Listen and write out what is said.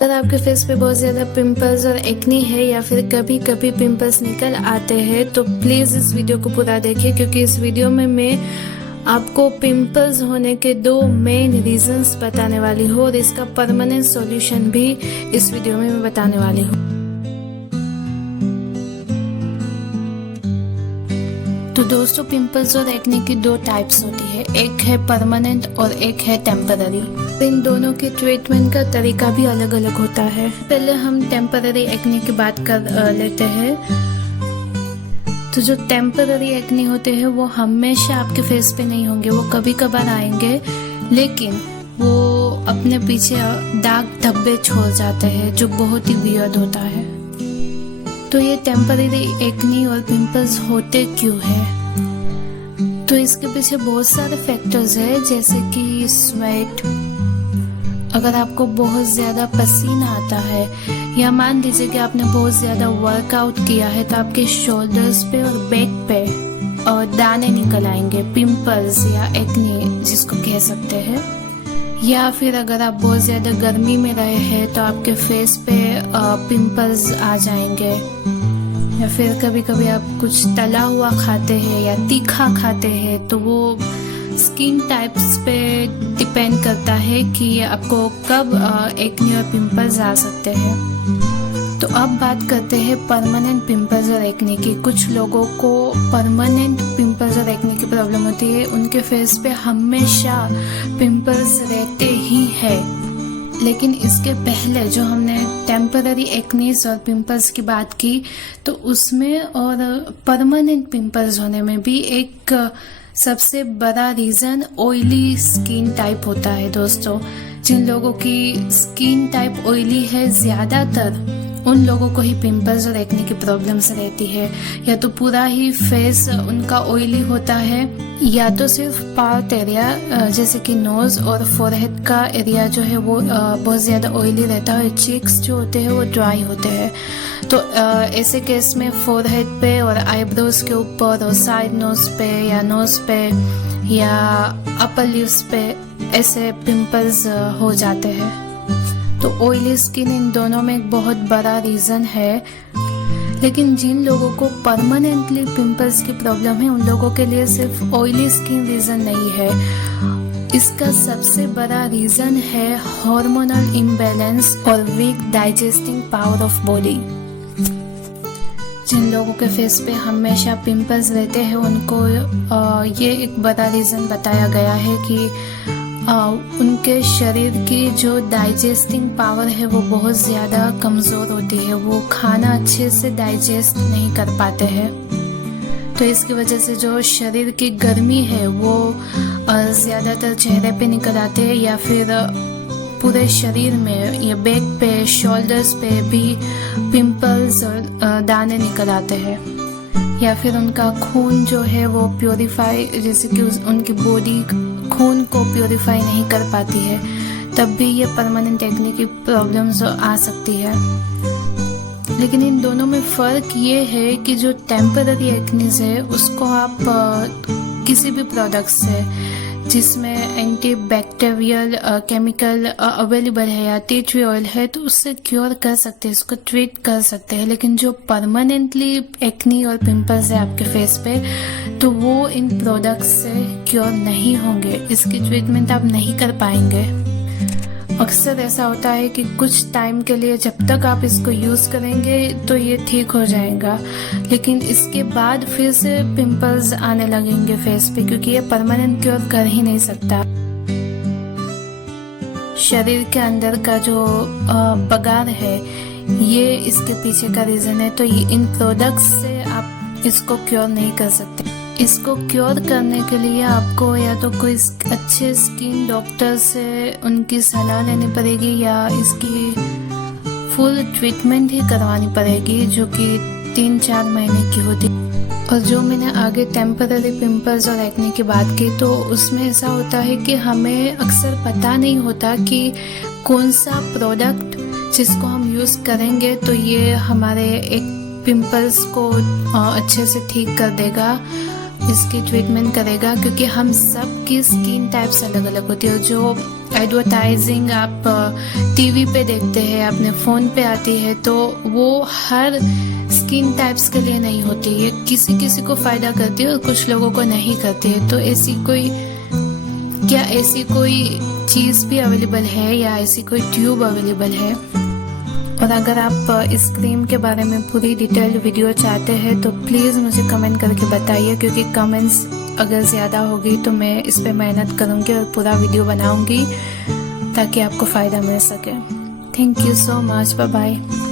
अगर आपके फेस पे बहुत ज़्यादा पिंपल्स और एक्नी है या फिर कभी कभी पिंपल्स निकल आते हैं तो प्लीज़ इस वीडियो को पूरा देखिए, क्योंकि इस वीडियो में मैं आपको पिंपल्स होने के 2 मेन रीजंस बताने वाली हूँ और इसका परमानेंट सॉल्यूशन भी इस वीडियो में मैं बताने वाली हूँ। तो दोस्तों, पिंपल्स और एक्ने की 2 टाइप्स होती है, एक है परमानेंट और एक है टेम्पररी। इन दोनों के ट्रीटमेंट का तरीका भी अलग अलग होता है। पहले हम टेम्पररी एक्ने की बात कर लेते हैं। तो जो टेम्पररी एक्ने होते हैं वो हमेशा आपके फेस पे नहीं होंगे, वो कभी कभार आएंगे, लेकिन वो अपने पीछे दाग धब्बे छोड़ जाते हैं जो बहुत ही वियर्ड होता है। तो ये टेम्पररी एक्ने और पिंपल्स होते क्यों है? तो इसके पीछे बहुत सारे फैक्टर्स है, जैसे कि स्वेट, अगर आपको बहुत ज़्यादा पसीना आता है, या मान लीजिए कि आपने बहुत ज़्यादा वर्कआउट किया है तो आपके शोल्डर्स पे और बैक पे और दाने निकल आएंगे, पिंपल्स या एक्ने जिसको कह सकते हैं। या फिर अगर आप बहुत ज़्यादा गर्मी में रहे हैं तो आपके फेस पे पिंपल्स आ जाएंगे। या फिर कभी कभी आप कुछ तला हुआ खाते हैं या तीखा खाते हैं तो वो स्किन टाइप्स पे डिपेंड करता है कि आपको कब एक्ने और पिंपल्स आ सकते हैं। तो अब बात करते हैं परमानेंट पिंपल्स और एक्ने की। कुछ लोगों को परमानेंट पिंपल्स और एक्ने की प्रॉब्लम होती है, उनके फेस पे हमेशा पिंपल्स रहते ही है। लेकिन इसके पहले जो हमने टेम्पररी एक्नीज और पिंपल्स की बात की, तो उसमें और परमानेंट पिंपल्स होने में भी एक सबसे बड़ा रीजन ऑयली स्किन टाइप होता है। दोस्तों, जिन लोगों की स्किन टाइप ऑयली है, ज्यादातर उन लोगों को ही पिंपल्स और एक्ने की प्रॉब्लम्स रहती है। या तो पूरा ही फेस उनका ऑयली होता है, या तो सिर्फ पार्ट एरिया जैसे कि नोज और फोरहेड का एरिया जो है वो बहुत ज़्यादा ऑयली रहता है। चीक्स जो होते हैं वो ड्राई होते हैं। तो ऐसे केस में फोरहेड पे और आईब्रोज के ऊपर और साइड नोज पे या नोज पे या अपर लिप्स पे ऐसे पिंपल्स हो जाते हैं। तो ऑयली स्किन इन दोनों में एक बहुत बड़ा रीज़न है। लेकिन जिन लोगों को परमानेंटली पिंपल्स की प्रॉब्लम है, उन लोगों के लिए सिर्फ ऑयली स्किन रीज़न नहीं है। इसका सबसे बड़ा रीज़न है हार्मोनल इम्बैलेंस और weak digesting power of body. जिन लोगों के फेस पे हमेशा पिंपल्स रहते हैं, उनको ये एक बड़ा रीज़न बताया गया है कि उनके शरीर की जो डाइजेस्टिंग पावर है वो बहुत ज़्यादा कमज़ोर होती है, वो खाना अच्छे से डाइजेस्ट नहीं कर पाते हैं। तो इसकी वजह से जो शरीर की गर्मी है वो ज़्यादातर चेहरे पे निकल आते हैं, या फिर पूरे शरीर में या बैक पे, शोल्डर्स पे भी पिंपल्स और दाने निकल आते हैं। या फिर उनका खून जो है वो प्योरीफाई, जैसे कि उनकी बॉडी खून को प्योरीफाई नहीं कर पाती है, तब भी ये परमानेंट एक्ने की प्रॉब्लम्स आ सकती है। लेकिन इन दोनों में फ़र्क ये है कि जो टेम्पररी एक्नीज है उसको आप किसी भी प्रोडक्ट से जिसमें एंटी बैक्टीरियल केमिकल अवेलेबल है या टी ट्री ऑयल है, तो उससे क्योर कर सकते हैं, इसको ट्रीट कर सकते हैं। लेकिन जो परमानेंटली एक्नी और पिंपल्स है आपके फेस पे, तो वो इन प्रोडक्ट्स से क्योर नहीं होंगे, इसकी ट्रीटमेंट आप नहीं कर पाएंगे। अक्सर ऐसा होता है कि कुछ टाइम के लिए जब तक आप इसको यूज़ करेंगे तो ये ठीक हो जाएगा, लेकिन इसके बाद फिर से पिंपल्स आने लगेंगे फेस पे, क्योंकि ये परमानेंट क्योर कर ही नहीं सकता। शरीर के अंदर का जो बगार है, ये इसके पीछे का रीज़न है। तो इन प्रोडक्ट्स से आप इसको क्योर नहीं कर सकते। इसको क्योर करने के लिए आपको या तो कोई अच्छे स्किन डॉक्टर से उनकी सलाह लेनी पड़ेगी, या इसकी फुल ट्रीटमेंट ही करवानी पड़ेगी, जो कि 3-4 महीने की होती। और जो मैंने आगे टेम्पररी पिंपल्स और एक्ने की बात की, तो उसमें ऐसा होता है कि हमें अक्सर पता नहीं होता कि कौन सा प्रोडक्ट जिसको हम यूज़ करेंगे तो ये हमारे एक पिंपल्स को अच्छे से ठीक कर देगा, इसकी ट्रीटमेंट करेगा, क्योंकि हम सब की स्किन टाइप्स अलग अलग होती है। जो एडवर्टाइजिंग आप टीवी पे देखते हैं, अपने फ़ोन पे आती है, तो वो हर स्किन टाइप्स के लिए नहीं होती है। किसी किसी को फ़ायदा करती है और कुछ लोगों को नहीं करती है। तो ऐसी कोई चीज़ भी अवेलेबल है या ऐसी कोई ट्यूब अवेलेबल है? और अगर आप इस क्रीम के बारे में पूरी डिटेल वीडियो चाहते हैं तो प्लीज़ मुझे कमेंट करके बताइए, क्योंकि कमेंट्स अगर ज़्यादा होगी तो मैं इस पे मेहनत करूँगी और पूरा वीडियो बनाऊँगी ताकि आपको फ़ायदा मिल सके। Thank you so much, bye bye.